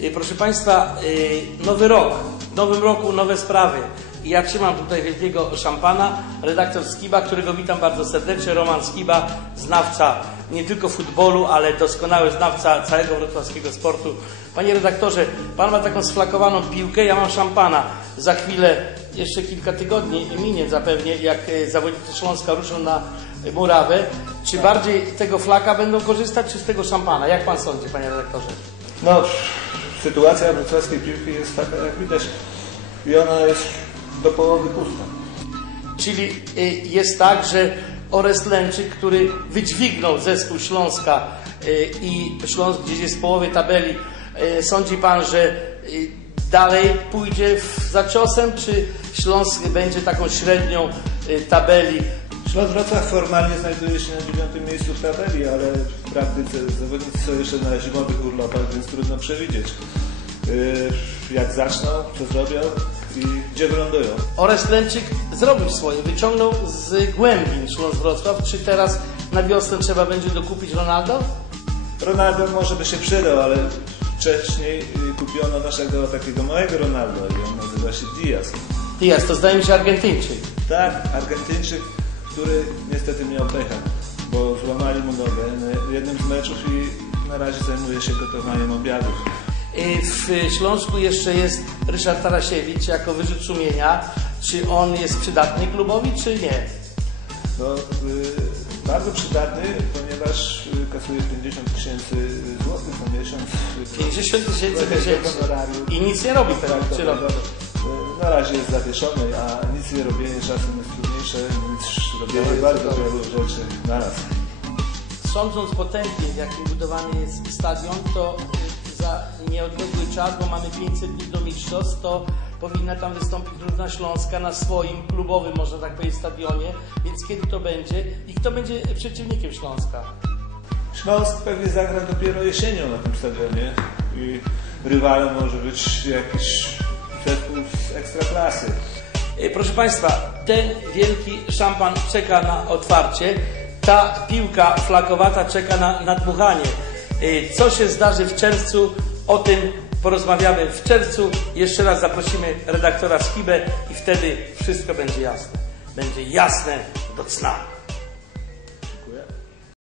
Y, Proszę Państwa, y, nowy rok, w nowym roku nowe sprawy. Ja trzymam tutaj wielkiego szampana, redaktor Skiba, którego witam bardzo serdecznie, Roman Skiba, znawca nie tylko futbolu, ale doskonały znawca całego wrocławskiego sportu. Panie redaktorze, Pan ma taką sflakowaną piłkę, ja mam szampana. Za chwilę, jeszcze kilka tygodni minie zapewnie, jak y, zawodnicy Śląska ruszą na murawę. Czy bardziej tego flaka będą korzystać, czy z tego szampana? Jak Pan sądzi, Panie redaktorze? No, sytuacja wrocławskiej piłki jest taka, jak widać, i ona jest do połowy pusta. Czyli y, jest tak, że Orest Lęczyk, który wydźwignął zespół Śląska y, i Śląsk gdzieś jest w połowie tabeli, y, sądzi Pan, że dalej pójdzie za ciosem, czy Śląsk będzie taką średnią tabeli? Śląsk Wrocław formalnie znajduje się na dziewiątym miejscu w tabeli, ale w praktyce zawodnicy są jeszcze na zimowych urlopach, więc trudno przewidzieć, yy, jak zaczną, co zrobią i gdzie wylądują. Orest Lęczyk zrobił swoje, wyciągnął z głębin Śląsk Wrocław. Czy teraz na wiosnę trzeba będzie dokupić Ronaldo? Ronaldo może by się przydał, ale wcześniej yy, kupiono naszego takiego małego Ronaldo i on nazywa się Diaz. Diaz, to zdaje mi się Argentyńczyk. Tak, Argentyńczyk, który niestety miał pecha, bo złamali mu nogę na jednym z meczów i na razie zajmuje się gotowaniem obiadów. W Śląsku jeszcze jest Ryszard Tarasiewicz jako wyrzut sumienia. Czy on jest przydatny klubowi, czy nie? No, y, bardzo przydatny, ponieważ y, kasuje 50 tysięcy złotych na miesiąc. 50 tysięcy miesięcznie. I nic nie robi teraz, Tak, czy to robi? Na razie jest zawieszony, a nic nie robienie czasem jest trudniejsze niż robienie bardzo wielu rzeczy naraz. Sądząc po tempie, w jakim budowany jest stadion, to za nieodległy czas, bo mamy 500 dni do mistrzostw, to powinna tam wystąpić drużyna Śląska na swoim klubowym, można tak powiedzieć, stadionie. Więc kiedy to będzie i kto będzie przeciwnikiem Śląska? Śląsk pewnie zagra dopiero jesienią na tym stadionie i rywalem może być jakiś E, Proszę Państwa, ten wielki szampan czeka na otwarcie. Ta piłka flakowata czeka na nadmuchanie. E, Co się zdarzy w czerwcu? O tym porozmawiamy w czerwcu. Jeszcze raz zaprosimy redaktora Skibę i wtedy wszystko będzie jasne. Będzie jasne do cna.